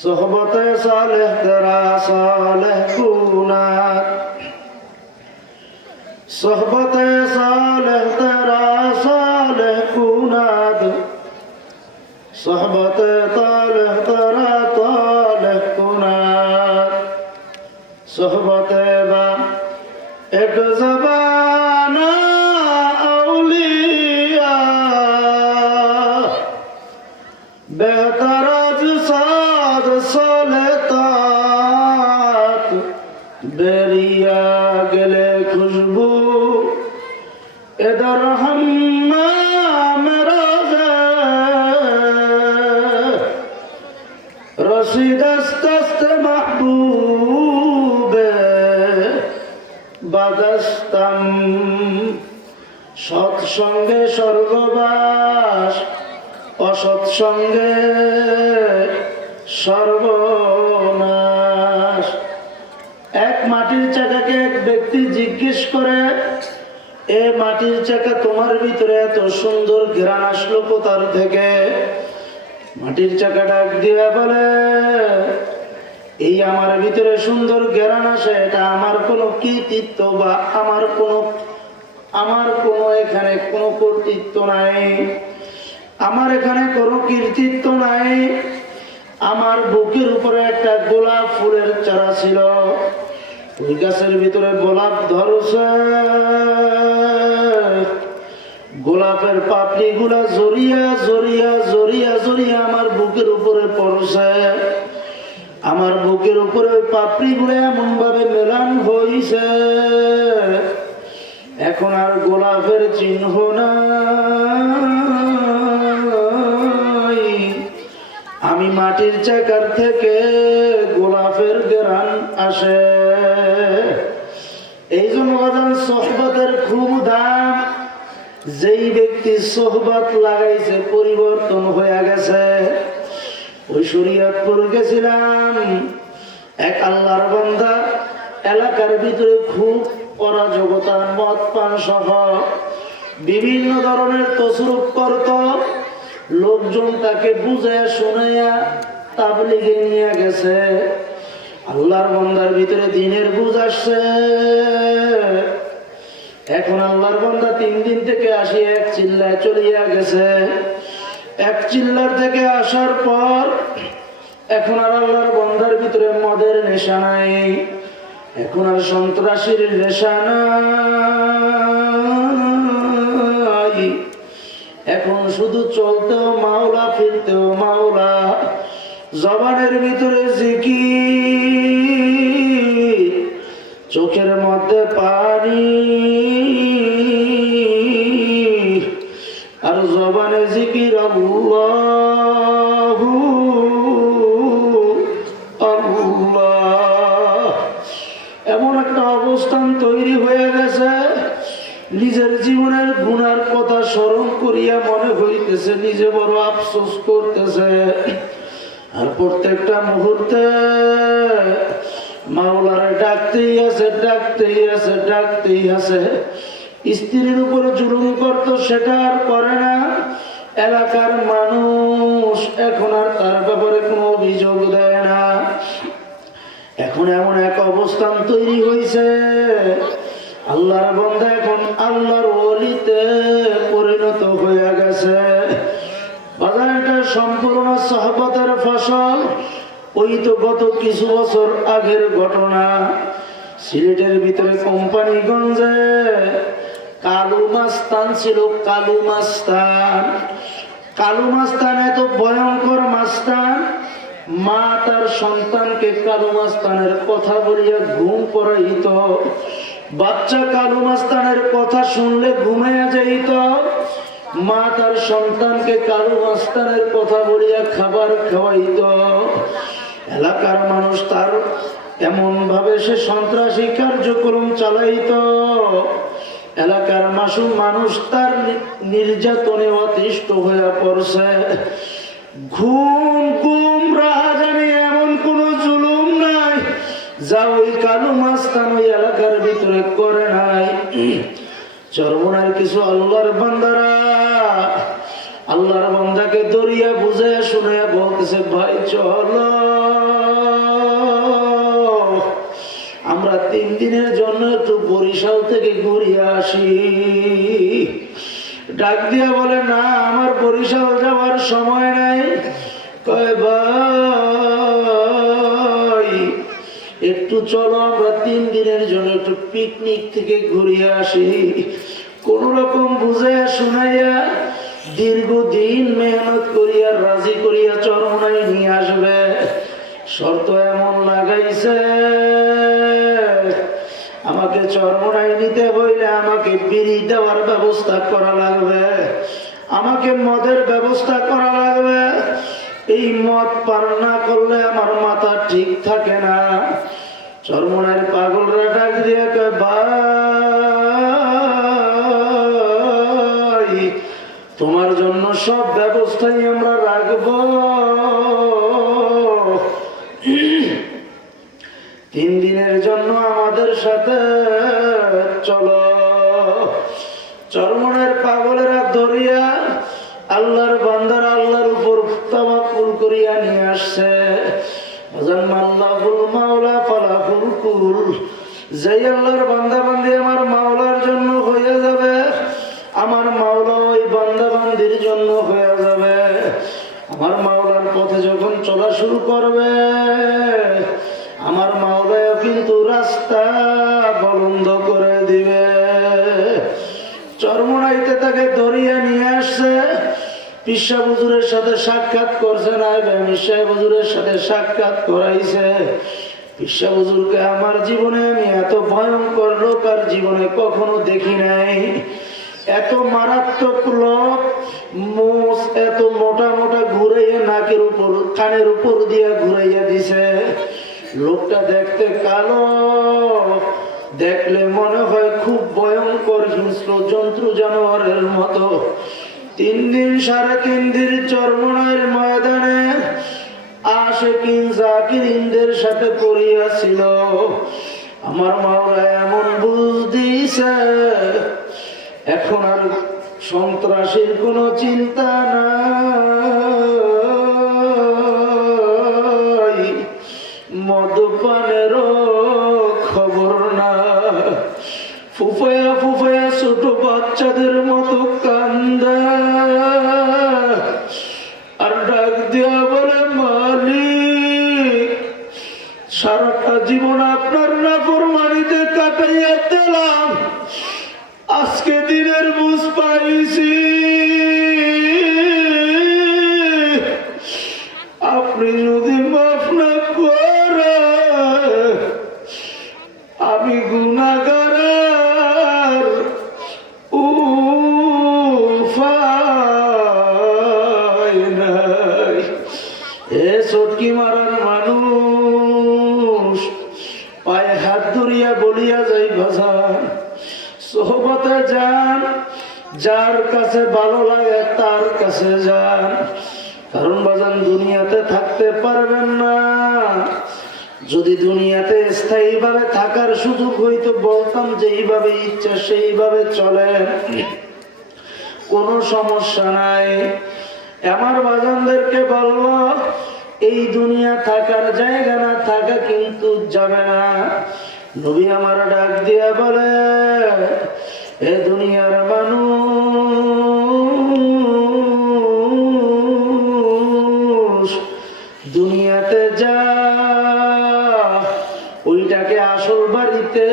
सोहबते सालेह तेरा सालेह कुनात सोहबते सालेह तेरा सालेह कुनात सोहबते तालेह तेरा तालेह कुनात सोहबते बा एक ज़बाना औलिया बेहतर साद सोलेतात बेरिया गले खुशबू इधर हम्माम रोज़े रशीदस्त महबूबे বাদাস্তাম সৎসঙ্গে স্বর্গবাস অসৎসঙ্গে সর্বনাশ। এক মাটির চাকাকে এক ব্যক্তি জিজ্ঞেস করে, এ মাটির চাকা তোমার ভিতরে এত সুন্দর ঘ্রাণ আসলো কোথার থেকে? মাটির চাকা ডাক দিয়ে বলে, এই আমার ভিতরে সুন্দর জ্ঞান আসে, এটা আমার কোনো কৃতিত্ব বা আমার কোনো এখানে কোনো কর্তৃত্ব নাই, আমার এখানে কোনো কৃতিত্ব নাই। আমার বুকের উপরে একটা গোলাপ ফুলের চারা ছিল, ওই গাছের ভিতরে গোলাপ ধরছে, গোলাপের পাপড়ি গুলা জড়িয়া জড়িয়া জড়িয়া জড়িয়া আমার বুকের উপরে পড়ছে। আমার বুকের উপরে ওই পাপড়ি গুলো এমন ভাবে মেলান হইছে, এখন আর গোলাপের চিহ্ন নাই। আমি মাটির চাকার থেকে গোলাপের ঘ্রাণ আসে। এই জন্য সোহবতের খুব দাম। যেই ব্যক্তি সোহবত লাগাইছে পরিবর্তন হয়ে গেছে। ওই শরীয়তপুর গেছিলাম, এক আল্লাহর বান্দা এলাকার ভিতরে খুব অরাজকতা, মদ পান সহ বিভিন্ন ধরনের তসরুফ করত। লোকজন তাকে বুঝাইয়া শোনাইয়া তাবলীগে নিয়ে গেছে। আল্লাহর বান্দার ভিতরে দিনের বুঝ আসছে। এখন আল্লাহর বান্দা 3 দিন থেকে আসি এক চিল্লায় চলিয়া গেছে। এক চিল্লার থেকে আসার পর এখন আর আল্লাহর বান্দার ভিতরে মদের নেশা নাই, এখন আর সন্ত্রাসীর নেশা নাই। এখন শুধু চলতেও মাওলা, ফিরতেও মাওলা, জবানের ভিতরে জিকির, চোখের মধ্যে পানি, আর জবানে জিকির আল্লাহু আল্লাহ। এমন একটা অবস্থান তৈরি হয়ে গেছে, নিজের জীবনের গুনার কথা স্মরণ করিয়া মনে হইতেছে নিজে বড় আফসোস করতেছে। আর প্রত্যেকটা মুহূর্তে মাওলারে ডাকতেই আছে, ডাকতেই আছে, ডাকতেই আছে। স্ত্রীর উপর জুলুম করতো, সেটা আর করে না। এলাকার মানুষ এখন আর তার ব্যাপারে কোনো অভিযোগ দেয় না। এখন এমন এক অবস্থান তৈরি হয়েছে, আল্লাহর বান্দা এখন আল্লাহর ওলিতে পরিণত হয়ে গেছে। বাজারটা সম্পূর্ণ সোহবতের ফসল। ওই তো গত কিছু বছর আগের ঘটনা। সিলেটের ভিতরে কোম্পানিগঞ্জে কালু মাস্তান ছিল। কালু মাস্তান, কালু মাস্তান এত ভয়ঙ্কর মাস্তান, মা তার সন্তানকে কালু মাস্তানের কথা বলিয়া ঘুম পড়াইত। বাচ্চা কালু মাস্তানের কথা শুনলে ঘুমাইয়া যাইত। মা তার সন্তানকে কালু মাস্তানের কথা বলিয়া খাবার খাওয়াইত। এলাকার মানুষ তার এমন ভাবে সে সন্ত্রাসী কার্যক্রম চালাইত। এলাকার মানুষ তার নির্যাতনে অতিষ্ঠ হয়ে পড়ছে। ঘুম ঘুম রাহাজানি এমন কোন জুলুম নাই যা ওই কালু মাস্তান ওই এলাকার ভিতরে করে নাই। চরমনার কিছু আল্লাহর বান্দারা আল্লাহর বান্দাকে দরিয়া বুঝে শুনে বলতেছে, ভাই চলো আমরা 3 দিনের জন্য একটু বরিশাল থেকে ঘুরিয়ে আসি। ডাক দিয়া বলে, না আমার বরিশাল যাওয়ার সময় নাই। কয় ভাই একটু চলো আমরা 3 দিনের জন্য একটু পিকনিক থেকে ঘুরিয়ে আসি। কোন রকম বুঝে শুনাইয়া দীর্ঘদিন মেহনত করিয়া রাজি করিয়া চরমনাই নিয়ে আসবে। শর্ত এমন লাগাইছে, আমাকে চরমনাই নিতে হইলে আমাকে বিড়ি দেওয়ার ব্যবস্থা করা লাগবে, আমাকে মদের ব্যবস্থা করা লাগবে। এই মদ পার না করলে আমার মাথা ঠিক থাকে না। চরমনাইয়ের পাগলরা ডাক দিয়ে কয়, ভাই তোমার জন্য সব ব্যবস্থাই আমরা রাখবো, 3 দিনের জন্য আমাদের সাথে চলো। চরমনের পাগলেরা ধরিয়া আল্লাহর বান্দারা আল্লাহর উপর তাওয়াক্কুল করিয়া নিয়ে আসছে। মাওলা ফালাহুল কুল, যেই আল্লাহর বান্দা বান্দি আমার মাওলার জন্য হয়ে যাবে, আমার মাওলা ওই বান্দা বান্দির জন্য হয়ে যাবে। আমার মাওলার পথে যখন চলা শুরু করবে, আমার মাওলাও কিন্তু রাস্তা বন্ধ করে দিবে। চরমনাইতে তাকে ধরিয়া নিয়ে আসছে। পীর সাহেব হুজুরের সাথে সাক্ষাৎ করছে না, মীর সাহেব হুজুরের সাথে সাক্ষাৎ করাইছে। পীর সাহেব হুজুরকে আমার জীবনে আমি এত ভয়ঙ্কর লোক আর জীবনে কখনো দেখি নাই। এত মারাত্মক লোক, মোষ এত মোটা মোটা ঘুরাইয়া নাকের উপর কানের উপর দিয়া ঘুরাইয়া দিছে। লোকটা দেখতে কালো, দেখলে মনে হয় খুব ভয়ঙ্কর হিংস্র জন্তু জানোয়ারের মতো। 3 দিন 3.5 দিন চরমনাইয়ের ময়দানে আশিকিন জাকিরিনদের সাথে পড়িয়াছিল। আমার মাওলা এমন বুঝ দিছে, এখন আর সন্ত্রাসীর কোনো চিন্তা নাই, মদপানেরও খবর না। ফুফায়া ফুফায়া ছোট বাচ্চাদের মতো কান্দা আর ডাক দেওয়া বলে, মালিক সারাটা জীবন আপনার নাফরমানিতে কাটাইয়া দিলাম, আজকে দিনের বুঝ পাইছি, আপনি যদি মাফ না করে আমি গুনাহগার উপায় নাই। এ চটকি মারার মানুষ পায়ে হাত ধরিয়া বলিয়া যাই, বাজান সোহবতে যান, যার কাছে ভালো লাগে তার কাছে যান। কারণ বাজান দুনিয়াতে থাকতে পারবেন না। যদি দুনিয়াতে স্থায়ী ভাবে থাকার সুযোগ হইতো, বলতাম যে এইভাবে ইচ্ছা সেইভাবে চলেন, কোনো সমস্যা নাই। আমার বাজানদেরকে বলবো, এই দুনিয়া থাকার জায়গা না, থাকা কিন্তু যাবে না। নবী আমার ডাক দিয়া বলে, এ দুনিয়ার মানুষ দুনিয়াতে যা, ওইটাকে আসল বাড়িতে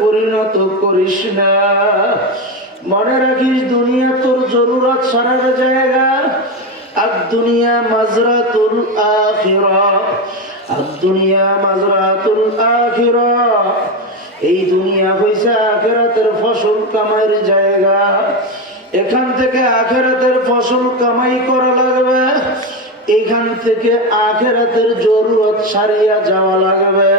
পরিণত করিস না। মনে রাখিস দুনিয়া তোর জরুরত সারার জায়গা, আর দুনিয়া মাজরাতুল আখিরা, আর দুনিয়া মাজরাতুল আখিরা। এই দুনিয়া হইছে আখিরাতের ফসল কামাইয়ের জায়গা। এখান থেকে আখিরাতের ফসল কামাই করা লাগবে, এখান থেকে আখিরাতের জরুরত সারিয়া যাওয়া লাগবে।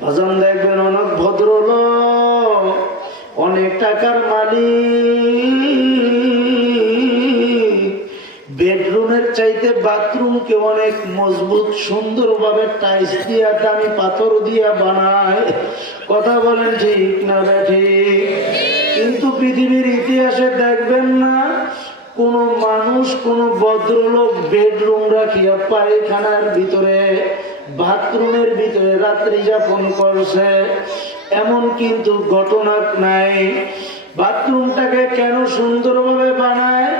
বাজান দেখবেন অনেক ভদ্রলোক, অনেক টাকার মালিক, বেডরুমের চাইতে বাথরুমকে অনেক মজবুত সুন্দর ভাবে টাইলস দিয়া দামি পাথর দিয়া বানায়। কথা বলেন ঠিক না ঠিক? কিন্তু পৃথিবীর ইতিহাসে দেখবেন না কোন মানুষ কোন ভদ্রলোক বেডরুম রাখিয়া পায়খানার ভিতরে বাথরুমের ভিতরে রাত্রি যাপন করছে এমন কিন্তু ঘটনা নাই। বাথরুমটাকে কেন সুন্দরভাবে বানায়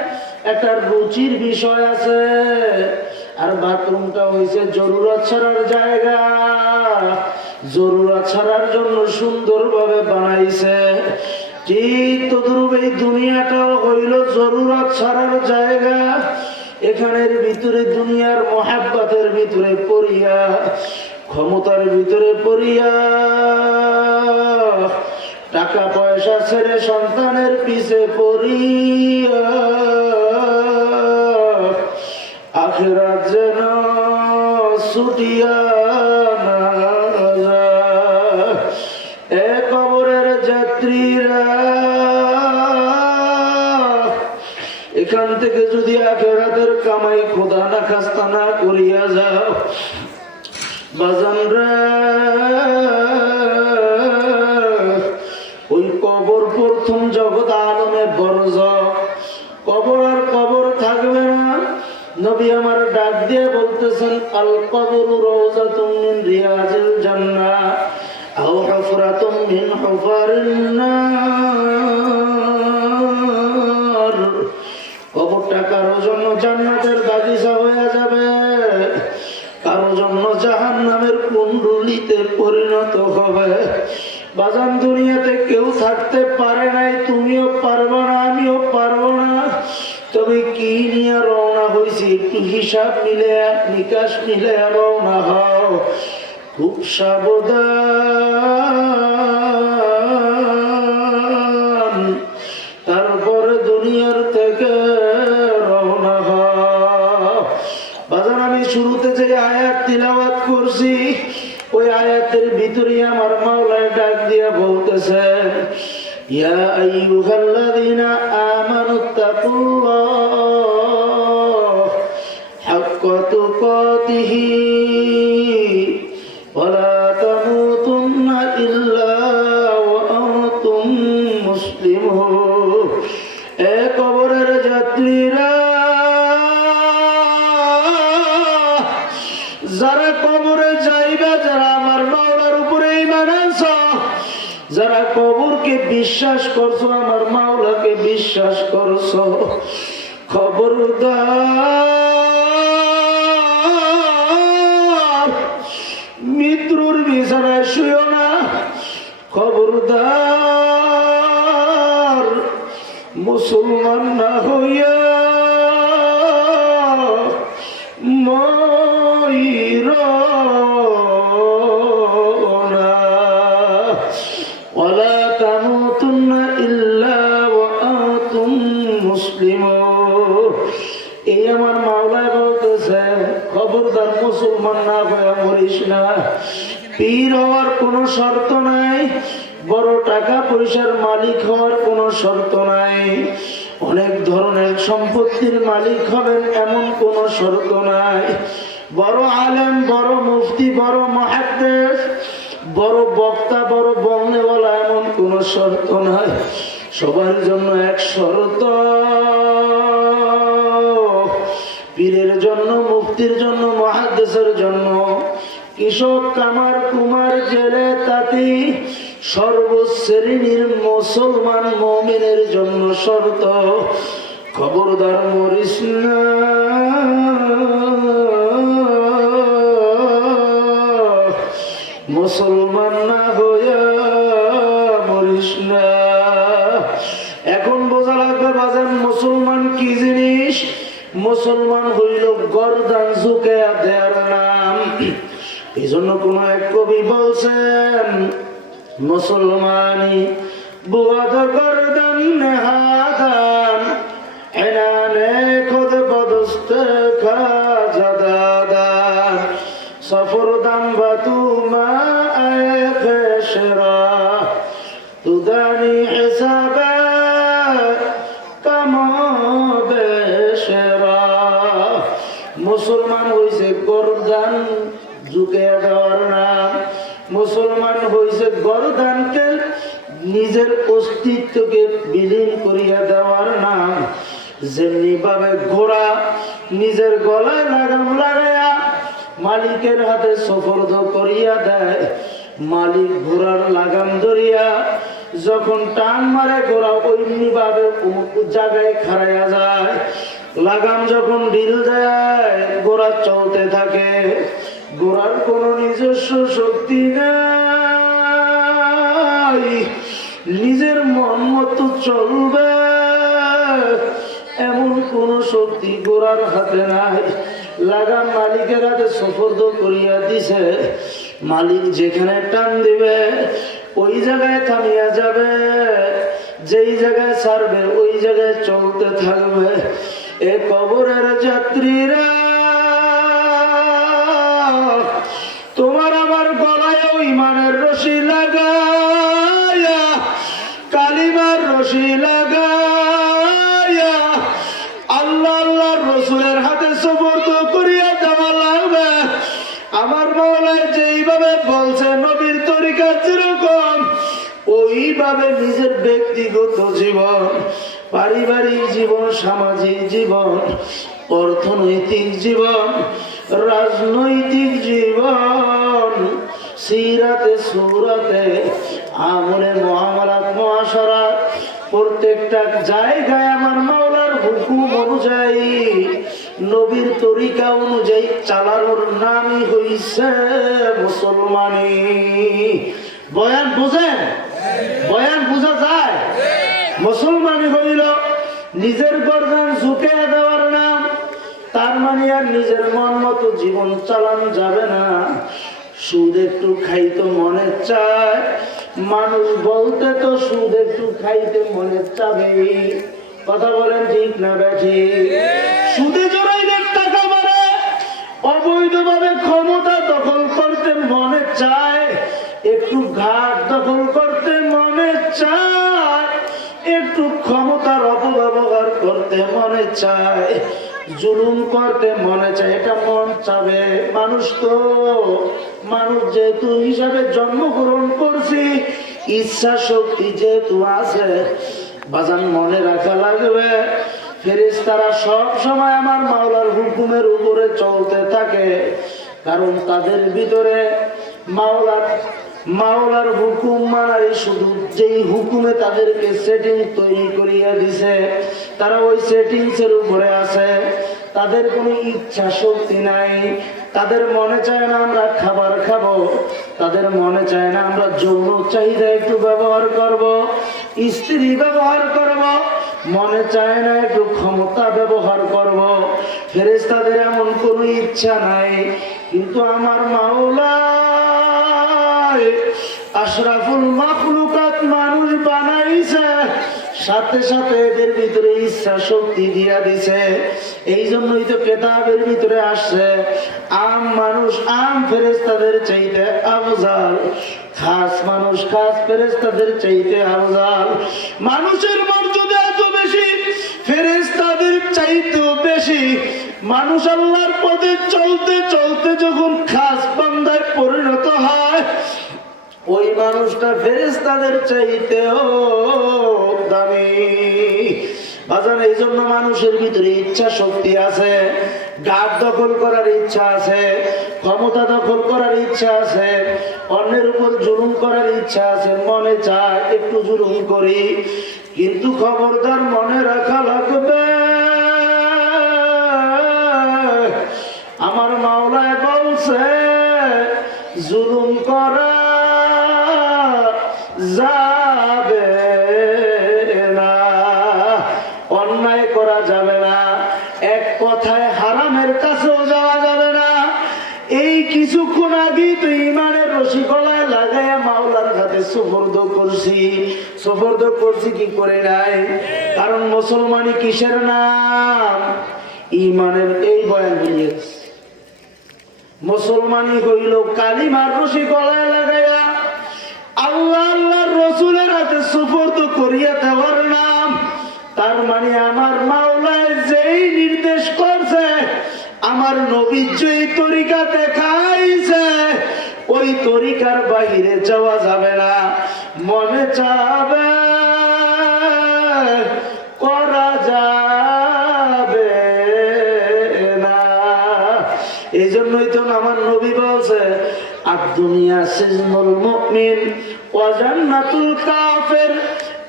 একটা রুচির বিষয় আছে। আর বাথরুমটা হয়েছে জরুরত ছাড়ার জায়গা, জরুরত ছাড়ার জন্য সুন্দরভাবে বানাইছে। ঠিক তদ্রূপ এই দুনিয়াটাও হইল জরুরত ছাড়ার জায়গা। এখানের ভিতরে দুনিয়ার মহাব্বতের ভিতরে পড়িয়া, ক্ষমতার ভিতরে পড়িয়া, টাকা পয়সা ছেড়ে সন্তানের পিছে পড়িয়া আখিরাত যেন ছুটিয়া না যায়। এ কবরের যাত্রীরা, এখান থেকে যদি আখিরাতের কামাই খোদা না খাস্তা না করিয়া যাও বাজানরা, ওই কবর প্রথম জগৎ আলমে বরজ, কবর আর কবর থাকবে না। নবী আমার ডাক দিয়ে বলতেছেন আল কবরু রাউযাতুম মিন রিয়াজিল জান্নাহ আও হুফরাতুম মিন হুফারিন নার। কবরটা কারো জন্য জান্নাতের বাগিচা হয়ে যাবে, কারো জন্য জাহান্নামের কুণ্ডুলিতে পরিণত হবে। বাজান দুনিয়াতে কেউ থাকতে পারে নাই, তুমিও পারবো না, আমিও পারবো না। তবে কি নিয়ে রওনা হয়েছি একটু হিসাব মিলে নিকাশ মিলে রওনা হও, খুব সাবধান। তারপরে দুনিয়ার থেকে রওনা হও। বাজান আমি শুরুতে যে আয়াত তিলাওয়াত করছি ওই আয়াতের ভিতরে আমার মাওলায় ডাক দিয়া বলতেছেন ইয়া আইয়ুহাল্লাযীনা আমানুত্তাকুল্লাহ হাক্কা তুকাতিহি ওয়া লা তামুতুন্না ইল্লা ওয়া আনতুম মুসলিমুন। এ কবরের যাত্রীরা, যারা কবরে যাইবা, যারা আমার মাওলার উপরে ঈমান আনছো, যারা কবরকে বিশ্বাস করছো, আমার মাওলাকে বিশ্বাস করছো, খবরদার মৃত্যুর বিছানায় শুয়ো না। খবরদার মুসলমান না হইয়া ওয়ালা তামুতুন্না ইল্লা ওয়া আনতুম মুসলিমুন। এই আমার মাওলা বলতেছে খবরদার মুসলমান না হয়ে মরিস না। পীর হওয়ার কোনো শর্ত নাই, বড় টাকা পয়সার মালিক হওয়ার কোনো শর্ত নাই, অনেক ধরনের সম্পত্তির মালিক হবেন এমন কোনো শর্ত নাই, বড় আলেম, বড় মুফতি, বড় মুহাদ্দিস, বড় বক্তা, বড় বলনেওয়ালা এমন কোনো শর্ত নাই। সবার জন্য এক শর্ত, পীরের জন্য, মুফতির জন্য, মুহাদ্দিসের জন্য, কৃষক, কামার, কুমার, জেলে, তাঁতি, সর্বশ্রেণীর মুসলমান মুমিনের জন্য শর্ত খবরদার মরিস না। মুসলমান না হইয়া মরিস না। এখন বোঝা লাগবে বাজান মুসলমান কি জিনিস। মুসলমান হইল গর্দান ঝুঁকে দেয়ার নাম। এই জন্য কোন এক কবি বলছেন মুসলমানি বুয়াদ গর্দান নেহাদান এনানে খুদ বদস্ত খাজাদাদান সফর দাম বাতু মা আয়ে ফেশরা তুদানি হিসাবা কামা বেশরা। মুসলমান হইছে গর্দান ঝুঁকে দেওয়ার নাম। মুসলমান হইছে গর্দানকে নিজের অস্তিত্বকে বিলীন করিয়া দেওয়ার নাম। যেমনি ভাবে ঘোড়া নিজের গলায় লাগাম লাগাইয়া মালিকের হাতে সুপর্দ করিয়া দেয়, মালিক ঘোড়ার লাগাম ধরিয়া যখন টান মারে ঘোড়া অমনি ভাবে জায়গায় খাড়াইয়া যায়। লাগাম যখন ঢিল দেয় ঘোড়া চলতে থাকে। ঘোড়ার কোনো নিজস্ব শক্তি নাই, নিজের মন মতো চলবে এমন কোন শক্তি ঘোড়ার হাতে নাই। লাগাম মালিকের হাতে সুপর্দ করিয়া দিছে, মালিক যেখানে টান দিবে ওই জায়গায় থামিয়া যাবে, যেই জায়গায় ছাড়বে ওই জায়গায় চলতে থাকবে। এ কবরের যাত্রীরা, তোমার আমার গলায় ইমানের রশি লাগায়া, কালিমার রশি লাগায়া আল্লাহ আল্লাহর রাসূলের হাতে সুপর্দ করিয়া দেওয়া লাগবে। আমার মাওলানা যেইভাবে বলছে নবীর তরিকা যেরকম ওইভাবে নিজের ব্যক্তিগত জীবন, পারিবারিক জীবন, সামাজিক জীবন, অর্থনৈতিক জীবন, রাজনৈতিক জীবন, সিরাতে সুরাতে আমলে মুআমালাত মুআশারাত প্রত্যেকটা জায়গায় আমার মাওলার হুকুম অনুযায়ী নবীর তরিকা অনুযায়ী চালানোর নামই হইছে মুসলমানি। বয়ান বুঝেন? বয়ান বোঝা যায়? মুসলমানি হইল নিজের গর্দান ঝুঁকে দেওয়ার নাম। তার মানে আর নিজের মন মতো জীবন চালানো যাবে না। সুদ একটু খাইতে মনে চায়, মানুষ বলতে তো সুদ একটু খাইতে মনে চাবে। কথা বলেন ঠিক না বেঠি? সুদে জড়াইলে টাকা মারে, অবৈধভাবে ক্ষমতা দখল করতে মনে চায়, একটু ঘাট দখল করতে মনে চায়, একটু ক্ষমতার অপব্যবহার করতে মনে চায়, জুলুম করতে মনে চায়, এটা মন চাবে। মানুষ যেহেতু হিসাবে জন্মগ্রহণ করছি, ইচ্ছা শক্তি যেহেতু আছে, বাজান মনে রাখা লাগবে ফেরেশতারা সব সময় আমার মাওলার হুকুমের উপরে চলতে থাকে। কারণ তাদের ভিতরে মাওলার হুকুম মানার শুধু যেই হুকুমে তাদেরকে সেটিং তৈরি করিয়া দিছে, তারা ওই সেটিংস এর উপরে আছে। তাদের কোনো ইচ্ছা শক্তি নাই। তাদের মনে চায় না আমরা খাবার খাবো, তাদের মনে চায় না আমরা যৌন চাহিদা একটু ব্যবহার করব, স্ত্রী ব্যবহার করব, মনে চায় না একটু ক্ষমতা ব্যবহার করব। ফেরেশতাদের এমন কোনো ইচ্ছা নাই। কিন্তু আমার মাওলা আশরাফুল মাখলুকাত মানুষ বানাইছে, সাথে সাথে এদের ভিতরে ইচ্ছা শক্তি দিয়া দিছে। এই জন্যই তো কিতাবের ভিতরে আসছে আম মানুষ আম ফেরেশতাদের চাইতে আফজাল, খাস মানুষ খাস ফেরেশতাদের চাইতে আফজাল। মানুষের মর্যাদা এত বেশি, ফেরেশতাদের চাইতেও বেশি। মানুষ আল্লাহর পথে চলতে চলতে যখন খাস বান্দায় পরিণত হয়, ওই মানুষটা ফেরেশতাদের চাইতেও দামি। বাজান এই জন্য মানুষের ভিতরে ইচ্ছা শক্তি আছে, গাছ দখল করার ইচ্ছা আছে, ক্ষমতা দখল করার ইচ্ছা আছে, অন্যের উপর জুলুম করার ইচ্ছা আছে। মনে চায় একটু জুলুম করি, কিন্তু খবরদার মনে রাখা লাগবে আমার মাওলায় বলছে জুলুম করা যাবে না, অন্যায় করা যাবে না, এক কথায় হারামের কাছেও যাওয়া যাবে না। এই কিছুক্ষণ আগেই তো ইমানের রশি গলায় লাগাইয়া মাওলার হাতে সুপর্দ করছি কি করে নাই? কারণ মুসলমানি কিসের নাম? ইমানের। এই বয়ান হইয়াছে মুসলমানি হইল কালিমার রশি গলায় লাগাইয়া আল্লাহ আল্লাহর রাসূলের হাতে সুপর্দ করিয়া দেওয়ার নাম। তার মানে আমার মাওলায় যেই নির্দেশ করছে, আমার নবী যেই তরিকা দেখাইছে, ওই তরিকার বাইরে যাওয়া যাবে না। মনে চাবে করা যায় জন্যই তো আমার নবী বলছে আদ-দুনিয়া সিজনুল মুমিন ওয়া জান্নাতুল কাফির।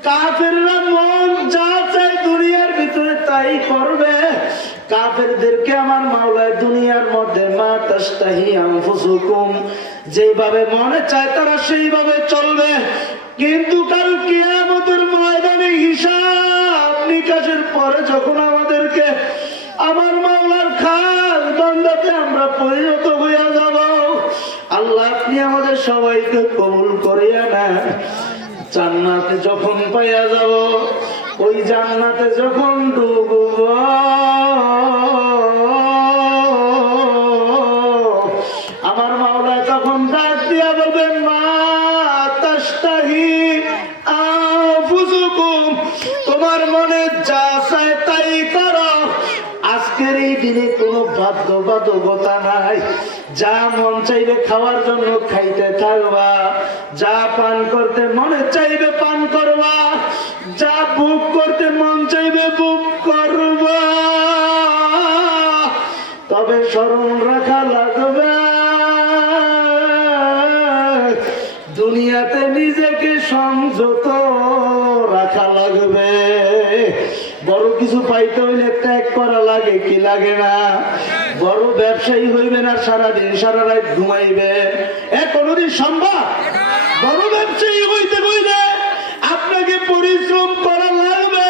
কাফেররা মন যা চায় দুনিয়ার ভিতরে তাই করবে। কাফেরদেরকে আমার মাওলা দুনিয়ার মধ্যে মা তাশতাহি আনফুসুকুম, যেভাবে মনে চায় তারা সেইভাবে চলবে। কিন্তু কাল কিয়ামতের ময়দানে হিসাব নিকাশের পরে যখন আমাদেরকে আমার মাওলার খাস বান্দাতে আমরা পরিণত হইয়া যাব, আল্লাহ আপনি আমাদের সবাইকে কবুল করিয়া নেন। জান্নাতে যখন পাইয়া যাব, ওই জান্নাতে যখন ডুবব, আমার মাওলা তখন ডাক দিয়া বলবেন মা তাশতাহি আনফুসুকুম, তোমার মনে যা চায় তাই করো। আজকের এই দিনে কোনো বাধ্যবাধকতা নাই। যা মন চাইবে খাওয়ার জন্য খাইতে থাকবা, যা পান করতে মনে চাইবে পান করবা, যা ভোগ করতে মন চাইবে ভোগ করবা। তবে স্মরণ রাখা লাগবে দুনিয়াতে নিজেকে সংযত রাখা লাগবে। বড় কিছু পাইতে হইলে ত্যাগ করা লাগে কি লাগে না? বড় ব্যবসায়ী হইবেন আর সারাদিন সারা রাত ঘুমাইবে, কোনদিন সম্ভব? বড় ব্যবসায়ী হইতে হইলে আপনাকে পরিশ্রম করা লাগবে।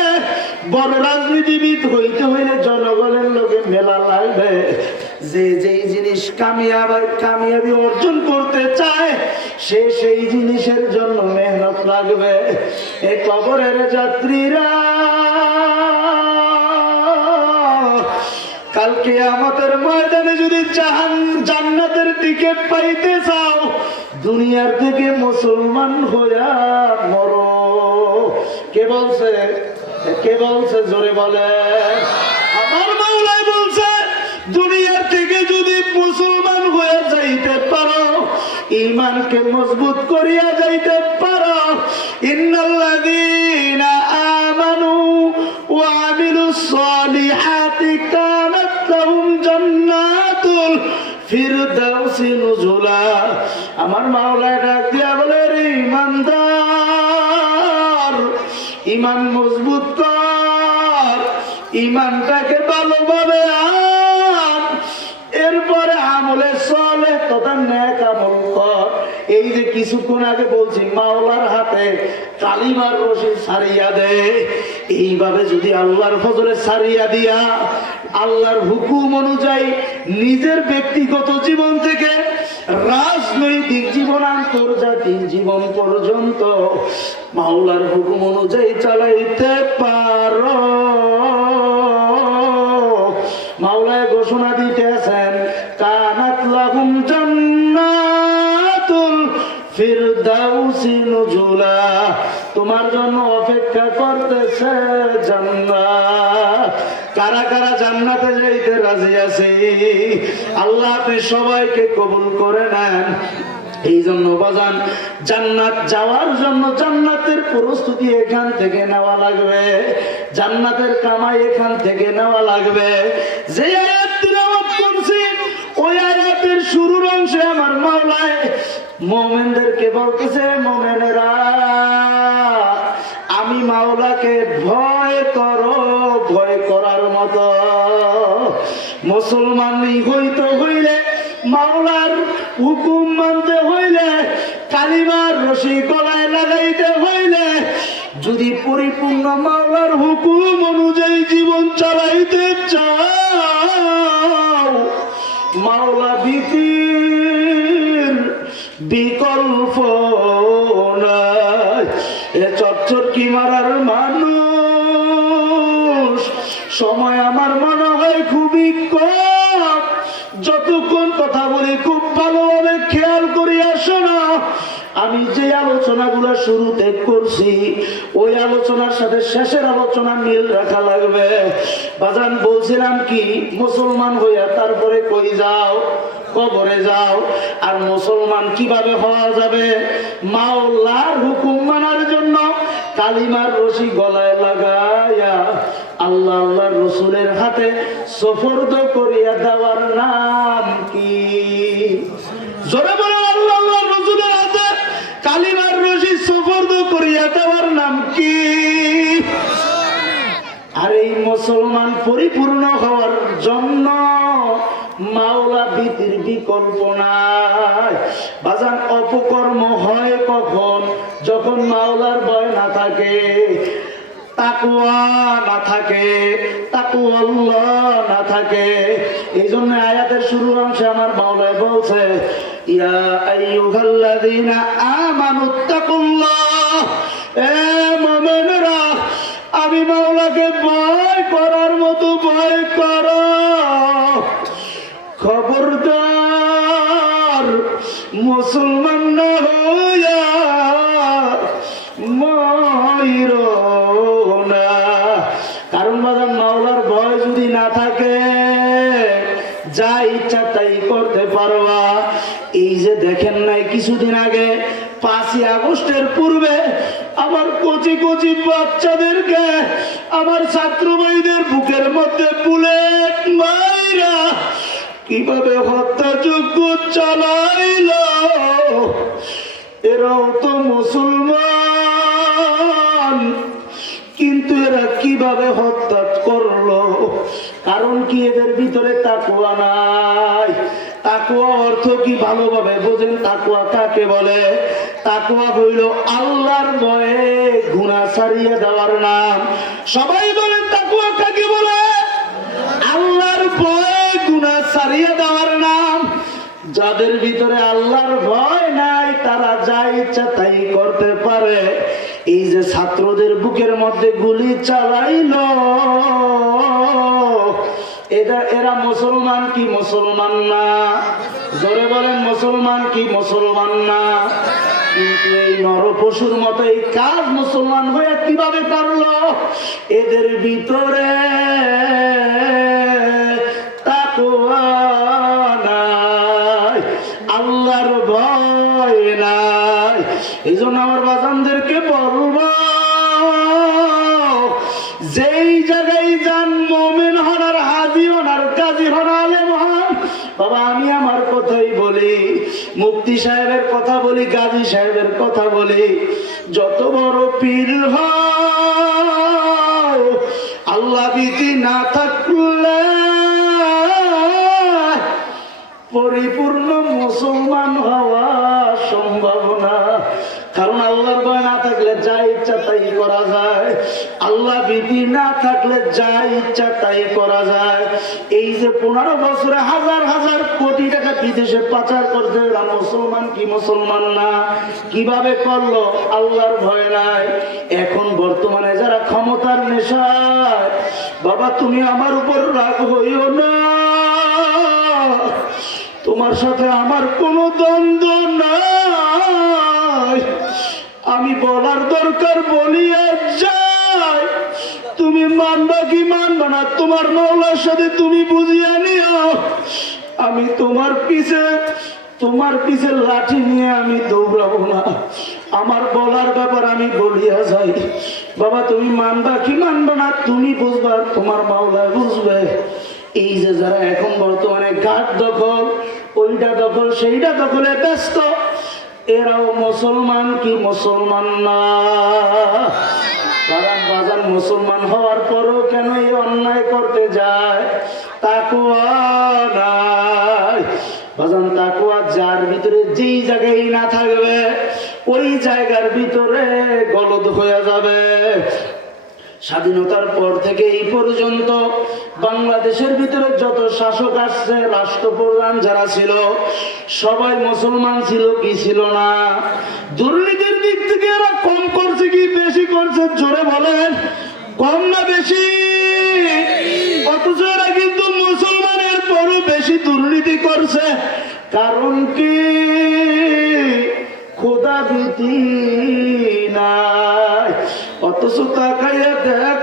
বড় রাজনীতিবিদ হইতে হইলে জনগণের লোকে মেলা লাগবে। যে যেই জিনিস কামিয়াবি অর্জন করতে চায় সে সেই জিনিসের জন্য মেহনত লাগবে। এই কবরের যাত্রীরা কালকে আমাদের ময়দানে যদি জান্নাতের টিকিট পাইতে চাও, দুনিয়ার থেকে মুসলমান হইয়া মরো। কে বলছে? কে বলছে? জোরে বলে। আমার মাওলাই বলছে দুনিয়ার থেকে যদি মুসলমান হয়ে যাইতে পারো, ঈমানকে মজবুত করিয়া যাইতে পারো, ইন্নাল্লাযীনা আমানু ওয়া আমিলুস সালিহাতি কানাত লাহুম জান্নাতুল ফিরদাউসি নুজুলা। আমার মাওলা ডাক দিয়া বলে রে ঈমানদার, ঈমান মজবুত কর, ঈমানটাকে ভালোভাবে আন, এরপরে আমলে সলেহ তথা নেক আমল কর। এই যে কিছুক্ষণ আগে বলছি মাওলার হাতে কালিমার রশি ছাড়িয়া দে, এইভাবে যদি আল্লাহর ফজলে ছাড়িয়া দিয়া আল্লাহর হুকুম অনুযায়ী নিজের ব্যক্তিগত জীবন থেকে রাজনৈতিক জীবন, আন্তর্জাতিক জীবন পর্যন্ত মাওলার হুকুম অনুযায়ী চালাইতে পারো, মাওলায় ঘোষণা দিতেছেন কানাত লাহুম জান্নাতুল ফিরদাউসি নুজুলা, তোমার জন্য অপেক্ষা করতেছে জান্নাত। কারা কারা জান্নাতে যাইতে রাজি আছে? আল্লাহ আপনি সবাইকে কবুল করে নেন। এই জন্য বাজান জান্নাত যাওয়ার জন্য জান্নাতের প্রস্তুতি এখান থেকে নেওয়া লাগবে, জান্নাতের কামাই এখান থেকে নেওয়া লাগবে। যে আয়াত তিলাওয়াত করছি ওই আয়াতের শুরুর অংশে আমার মাওলায় মুমিনদেরকে বলতেছে, মুমিনেরা আমি মাওলাকে ভয় করো, ভয় করার মতো। মুসলমান হইতে হইলে, মাওলার হুকুম মানতে হইলে, কালিমার রশি গলায় লাগাইতে হইলে, যদি পরিপূর্ণ মাওলার হুকুম অনুযায়ী জীবন চালাইতে চাও, মাওলা ভীতির বিকল্প নাই। এ চচ্চর কি মারার মানুষ সময় আমার মনে হয় খুবই কম। যতক্ষণ কথা বলি খুব ভালোভাবে খেয়াল করি আসো না। আমি যে আলোচনাগুলো শুরুতে করছি ওই আলোচনার সাথে শেষের আলোচনা মিল রাখা লাগবে। বাজান বলছিলাম কি, মুসলমান হইয়া তারপরে কই যাও? কবরে যাও। আর মুসলমান কিভাবে হওয়া যাবে? মাওলার হুকুম মানার জন্য কালিমার রশি গলায় লাগায়া আল্লাহ আল্লাহ রসুলের হাতে সুপর্দ করিয়া দেওয়ার নাম কি? জোরে বলো, আল্লাহ আল্লাহ রসুলের হাতে কালিমার রশি সুপর্দ করিয়া দেওয়ার নাম কি? আর এই মুসলমান পরিপূর্ণ হওয়ার জন্য মাওলা ভীতির বিকল্প নাই। বাজান, অপকর্ম হয় কখন? যখন মাওলার ভয় না থাকে, তাকওয়া না থাকে, তাকওয়াল্লাহ না থাকে। এই জন্য আয়াতের শুরু অংশে আমার মাওলা বলছে, ইয়া আইয়ুহাল্লাযীনা আমানুত্তাকুল্লাহ, এ মুমিনরা আমি মাওলাকে ভয় করার মতো ভয় করো। খবরদার মুসলমান না হইয়া মইরো না। কারণ বাজান, মাওলার ভয় যদি না থাকে, যা ইচ্ছা তাই করতে পারবা। এই যে দেখেন নাই কিছুদিন আগে 5ই আগস্টের পূর্বে আমার কচি কচি বাচ্চাদেরকে আমার ছাত্র ভাইদের বুকের মধ্যে বুলেট মাইরা কিভাবে হত্যাযজ্ঞ চালাইল। এরাও তো মুসলমান, কিন্তু এরা কিভাবে হত্যা করলো? কারণ কি? এদের ভিতরে তাকওয়া নাই। তাকওয়া অর্থ কি ভালোভাবে বোঝেন? তাকওয়া কাকে বলে? তাকওয়া হইল আল্লাহর ভয়ে গুনাহ ছাড়িয়ে দেওয়ার নাম। সবাই বলেন, তাকওয়া কাকে বলে? আল্লাহর ভয়ে গুনাহ ছাড়িয়ে দেওয়ার নাম। যাদের ভিতরে আল্লাহর ভয় নাই, তারা যা ইচ্ছা তাই করতে পারে। এই যে ছাত্রদের বুকের মধ্যে গুলি চালাইল, এরা মুসলমান কি মুসলমান না? জোরে বলেন, মুসলমান কি মুসলমান না? কিন্তু এই নরপশুর মতো এই কাজ মুসলমান হয়ে কিভাবে করলো? এদের ভিতরে তাকওয়া নাই, আল্লাহর ভয় নাই। এই জন্য আমার বাজানদেরকে বলবো, যেই জায়গায় যান মুমিন হন, আর হাজী হন, আর কাজী হন, আলেম হন, বাবা আমি আমার কথাই বলি, মুফতি সাহেবের কথা বলি, গাজী সাহেবের কথা বলি, যত বড় পীর হও, আল্লাহ ভীতি না থাকলে পরিপূর্ণ মুসলমান হওয়া সম্ভব না। কারণ আল্লাহর ভয় না থাকলে যা ইচ্ছা তাই করা যায়, আল্লাহ ভীতি না থাকলে যা ইচ্ছা তাই করা যায়। এই যে 15 বছরে হাজার হাজার কোটি টাকা বিদেশে পাচার করছে, এরা মুসলমান কি মুসলমান না? কিভাবে করলো? আল্লাহর ভয় নাই। এখন বর্তমানে যারা ক্ষমতার নেশায়, বাবা তুমি আমার উপর রাগ হইও না, তোমার সাথে আমার কোনো দ্বন্দ্ব নাই। আমি বলার দরকার বলিয়া যাই, তুমি মানবা কি মানবা না তোমার মাওলার সাথে তুমি বুঝিয়া নিও। আমি তোমার পিছে লাঠি নিয়ে আমি দৌড়াবো না। আমার বলার ব্যাপার আমি বলিয়া যাই, বাবা তুমি মানবা কি মানবা না তুমি বুঝবা, তোমার মাওলা বুঝবে। এই যে যারা এখন বর্তমানে ঘাট দখল, ওইটা দখল, সেইটা দখলে ব্যস্ত, এরাও মুসলমান কি মুসলমান না? বাজান মুসলমান হওয়ার পরও কেন এই অন্যায় করতে যায়? তাকওয়া নাই। বাজান তাকওয়া যার ভিতরে যেই জায়গায় না থাকবে, ওই জায়গার ভিতরে গলদ হয়ে যাবে। স্বাধীনতার পর থেকে এই পর্যন্ত বাংলাদেশের ভিতরে যত শাসক আসছে, রাষ্ট্রপ্রধান যারা ছিল, সবাই মুসলমান ছিল কি ছিল না? দুর্নীতির দিক থেকে এরা কম করছে কি বেশি করছে? জোরে বলেন, কম না বেশি? অথচ এরা কিন্তু মুসলমানের পরও বেশি দুর্নীতি করছে। কারণ কি? খোদা ভীতি নাই। অথচ তাকাইয়া দেখ